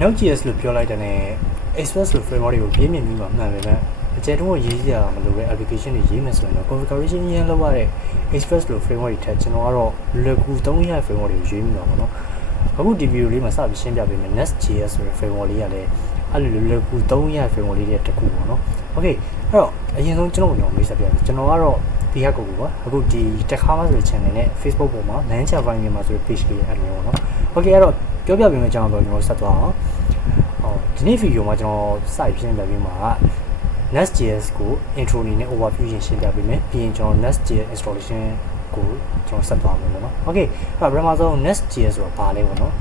Nestjs လို့ပြောလိုက်တဲ့နဲ့ Express လို့ framework တွေကိုပြင်းပြင်းပြီးမှမှန်ပေမဲ့အကျဉ်းတော့ရေးစရာမလိုတဲ့ application တွေရေးမယ်ဆိုရင်တော့ configuration ရင်းလောက်ရတဲ့ Express လို့ framework တွေထက်ကျွန်တော်ကတော့လွယ်ကူသုံးရတဲ့ framework တွေကိုရွေးမိမှာပေါ့နော်အခုဒီ video လေးမှာစပြီးရှင်းပြပေးမယ် Nestjs ဆိုတဲ့ framework လေးကလည်းအဲ့လိုလွယ်ကူသုံးရတဲ့ framework လေးတွေတစ်ခုပေါ့နော် okay အဲ့တော့အရင်ဆုံးကျွန်တော်တို့မိတ်ဆက်ပြမယ်ကျွန်တော်ကတော့ဒီဟက်ကိုပါအခုဒီတက်ခါမှဆိုတဲ့ channel နဲ့ Facebook ပေါ်မှာ Nestjs Myanmar ဆိုတဲ့ page လေးအဲ့လိုပေါ့နော် okay အဲ့တော့ပြောပြပေးမယ်ကျွန်တော်တို့ဆက်သွားအောင်ဒီနေ့ video မှာကျွန်တော်စရှင်းပြပေးမှာ Nestjs ကို intro အနေနဲ့ overview ရှင်းပြပေးမယ်ပြီးရင်ကျွန်တော် Nestjs installation ကိုကျွန်တော်ဆက်သွားမယ်ပေါ့နော် okay အဲ့တော့ပထမဆုံး Nestjs ဆိုတာဘာလဲပေါ့နော်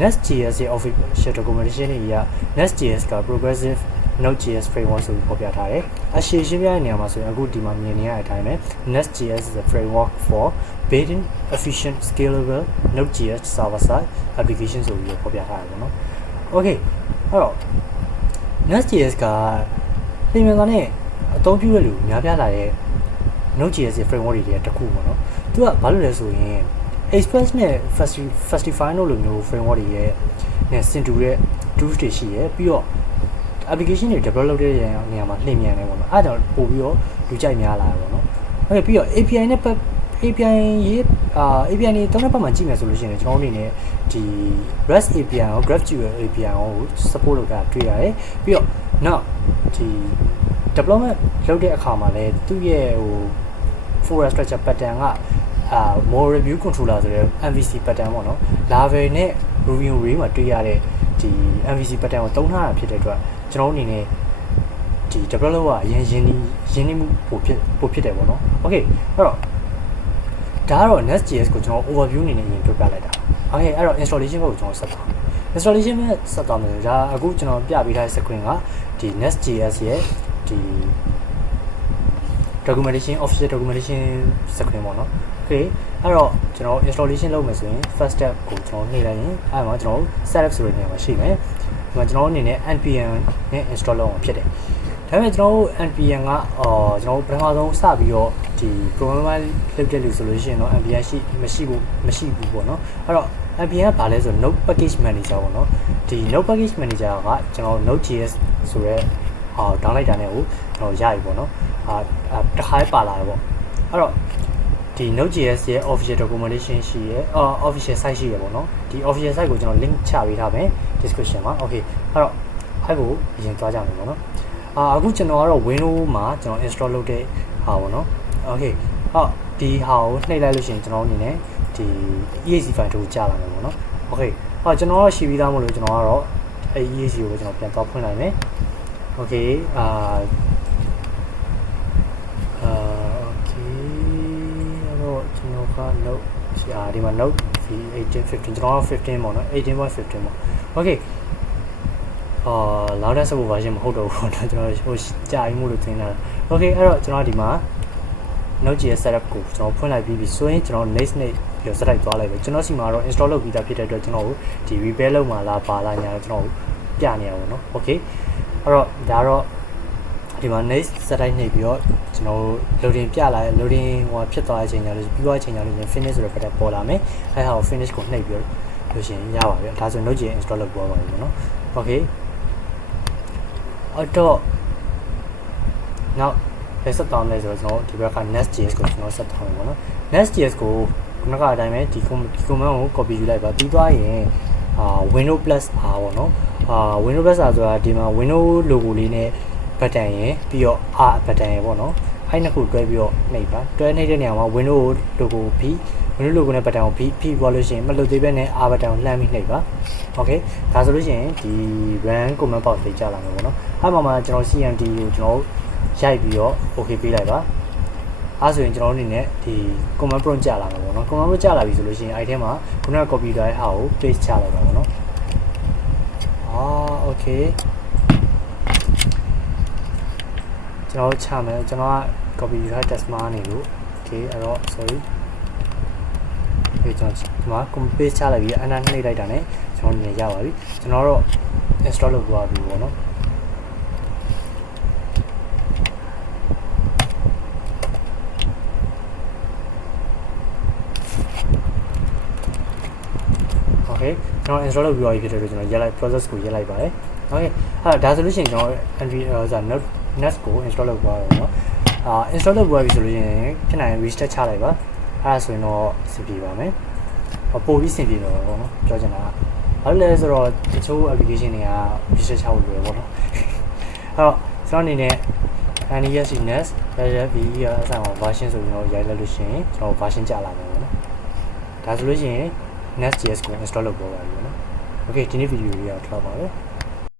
Nestjs ရဲ့ official documentation တွေက Nestjs က progressive Node.js framework ဆိုပြီးဖော်ပြထားတယ်အရှင်းပြတဲ့နေရာမှာဆိုရင်အခုဒီမှာမြင်နေရတဲ့အတိုင်းပဲ Nestjs is a framework for building efficient scalable Node.js server side application ဆိုပြီးဖော်ပြထားတယ်ပေါ့နော် okay အဲ့တော့ Nestjs ကပြင်ပကနေအသုံးပြုရလို့များပြားလာတဲ့ Node.js ရဲ့ framework တွေတစ်ခုပေါ့နော်သူကဘာလို့လဲဆိုရင် Express နဲ့ Fastify တို့လိုမျိုး framework တွေရဲ့နဲ့ဆင်တူတဲ့ tools တွေရှိရပြီးတော့ application တွေ develop လုပ်တဲ့နေရာမှာနှိမ့်မြန်နေပေါ့နော်အဲ့ဒါကြောင့်ပို့ပြီးတော့လူကြိုက်များလာတယ်ပေါ့နော်ဟုတ်ပြီပြီးတော့ API နဲ့ API ရေး API တွေတောင်းတဲ့ဘက်မှာကြည့်မယ်ဆိုလို့ရှိရင်ကျွန်တော်အနေနဲ့ဒီ REST API ရော GraphQL API ရော support လုပ်တာတွေ့ရတယ်ပြီးတော့နောက်ဒီ deployment လုပ်တဲ့အခါမှာလည်းသူ့ရဲ့ဟို folder structure pattern ကmore review controller ဆိုတဲ့ MVC pattern ပေါ့နော် Laravel နဲ့ Ruby on Rails မှာတွေ့ရတဲ့ဒီ MVC pattern ကိုသုံးထားတာဖြစ်တဲ့အတွက်ကျွန်တော်အနေနဲ့ဒီ develop ကအရင်ရင်းနှီးမှုပိုဖြစ်တယ်ပေါ့နော် okay အဲ့တော့ဒါကတော့ Nestjs ကိုကျွန်တော် overview အနေနဲ့ရင်ပြောပြလိုက်တာ okay အဲ့တော့ installation ဘက်ကိုကျွန်တော်ဆက်သွားမယ် installation ဘက်ဆက်သွားမယ်ဒါအခုကျွန်တော်ပြပေးထားတဲ့ screen ကဒီ Nestjs ရဲ့ဒီ documentation official documentation screen ပေါ့နော် okay အဲ့တော့ကျွန်တော် installation လုပ်မယ်ဆိုရင် first step ကိုကျွန်တော်နှိပ်လိုက်ရင်အဲ့မှာကျွန်တော် setup ဆိုတဲ့နေရာမှာရှိမယ်ဒီမှာကျွန်တော်အနေနဲ့ npm နဲ့ install လုပ်အောင်ဖြစ်တယ်ဒါပေမဲ့ကျွန်တော်တို့ npm ကကျွန်တော်ပထမဆုံးစပြီးတော့ဒီ programmer လုပ်တဲ့လူဆိုလို့ရှိရင်တော့ npm မရှိဘူးပေါ့နော်အဲ့တော့ npm ကဘာလဲဆိုတော့ node package manager ပေါ့နော်ဒီ node package manager ကကျွန်တော် node.js ဆိုရဲdownload တာနဲ့ကိုကျွန်တော်ရပြီပေါ့နော်တခါပါလာတယ်ပေါ့အဲ့တော့ဒီ Node.js ရဲ့ official documentation ရှိရယ်official site ရှိရယ်ပေါ့နော်ဒီ official site ကိုကျွန်တော် link ချပေးထားမယ် description မှာ okay အဲ့တော့အဲ့ကိုအရင်သွားကြမယ်ပေါ့နော်အခုကျွန်တော်ကတော့ Windows မှာကျွန်တော် install လုပ်တဲ့ဟာပေါ့နော် okay ဒီဟာကိုနှိပ်လိုက်လို့ရှိရင်ကျွန်တော်အနေနဲ့ဒီ exe file တို့ကြာလာမယ်ပေါ့နော် okay ကျွန်တော်ရှိပြီးသားမို့လို့ကျွန်တော်ကတော့အဲ့ exe ကိုကျွန်တော်ပြန်သွားဖွင့်လိုက်မယ် okay note ဒီမှာ note 1815ကျွန်တော်15ပေါ့နော် 18.15 ပေါ့ okay လောက်တဲ့ server version မဟုတ်တော့ဘူးเนาะကျွန်တော်ဟိုကြာပြီမို့လို့သင်တာ okay အဲ့တော့ကျွန်တော်ဒီမှာ Node.js setup ကိုကျွန်တော်ဖွင့်လိုက်ပြီးပြီဆိုရင်ကျွန်တော် next နဲ့ပြီးတော့စတိုက်သွားလိုက်ပဲကျွန်တော်စီမှာတော့ install လုပ်ပြီးသားဖြစ်တဲ့အတွက်ကျွန်တော်ဒီ repair လုပ်မှာလားပါလားညာကျွန်တော်ပြနေရပါတော့เนาะ okay အဲ့တော့ဒါတော့ဒီမှာ next စတိုက်နှိပ်ပြီးတော့ကျွန်တော် loading ပြလာ loading ဟိုဖြစ်သွားတဲ့အချိန်ညာလို့ပြီးသွားတဲ့အချိန်ညာလို့ finish ဆိုတဲ့ button ပေါ်လာမယ်အဲ့ဟာကို finish ကိုနှိပ်ပြီးလို့ရှိရင်ရပါပြီဒါဆို Node.js install လုပ်သွားပါပြီเนาะ okay အဲ့တော့နောက်ဆက်သွားမယ်ဆိုတော့ကျွန်တော်ဒီဘက်က Nestjs ကိုကျွန်တော်ဆက်သွားမယ်ပေါ့နော် Nestjs ကိုခုနကအတိုင်းပဲဒီ command ကို copy ယူလိုက်ပါပြီးသွားရင်Windows plus R ပေါ့နော်Windows plus R ဆိုတာဒီမှာ Windows logo လေးနဲ့ button ရယ်ပြီးတော့ R button ရယ်ပေါ့နော်အဲ့နှစ်ခုတွဲပြီးတော့နှိပ်ပါတွဲနှိပ်တဲ့နေရာမှာ Windows logo ပြီး Windows logo နဲ့ button ကိုပြီးသွားလို့ရှိရင်မလွတ်သေးပဲနဲ့ R button ကိုလှမ်းပြီးနှိပ်ပါ okay ဒါဆိုလို့ရှိရင်ဒီ run command box လေးကြာလာမယ်ပေါ့နော်အဲ့မှာကျွန်တော် cmd ကိုကျွန်တော်ရိုက်ပြီးတော့ okay ပေးလိုက်ပါအဲ့ဆိုရင်ကျွန်တော်အနေနဲ့ဒီ command prompt ကြာလာမှာပေါ့နော် command prompt ကြာလာပြီဆိုလို့ရှိရင်အဲ့ထဲမှာခုနက copy ထားတဲ့ဟာကို paste ချလိုက်ပါပေါ့နော်okay ကျွန်တော်ချမယ်ကျွန်တော်က copy ထား test မှာနေလို့ okay အဲ့တော့ sorry ကျွန်တော်ဒီမှာ copy paste ချလိုက်ပြီးအနားနှိပ်လိုက်တာ ਨੇ ကျွန်တော်နေရပါပြီကျွန်တော်တော့ install လုပ်သွားပြီပေါ့နော် okay ကျွန်တော် install လုပ်ပြီးတော့ဖြစ်တယ်လို့ကျွန်တော်ရက်လိုက် process ကိုရက်လိုက်ပါတယ် okay အဲ့ဒါဆိုလို့ရှိရင်ကျွန်တော် entry nest ကို install လုပ်သွားတော့เนาะinstall လုပ်သွားပြီဆိုလို့ရှိရင်ဖြစ်နိုင် restart ချလိုက်ပါအဲ့ဒါဆိုရင်တော့အဆင်ပြေပါမယ်ပို့ပြီးအဆင်ပြေတော့ပေါ့နော်ပြောချင်တာဘာလို့လဲဆိုတော့တချို့ application တွေက restart ချဖို့လွယ်ပေါ့နော်အဲ့တော့ကျွန်တော်အနေနဲ့ Nestjs VE အစား version ဆိုပြီးတော့ရိုက်လိုက်လို့ရှိရင်ကျွန်တော် version ကျလာမယ်ပေါ့နော်ဒါဆိုလို့ရှိရင် Nestjs ကို install လုပ်ပေါ်ပါပြီပေါ့နော် okay ဒီနေ့ video လေးကတော့ထားပါပဲ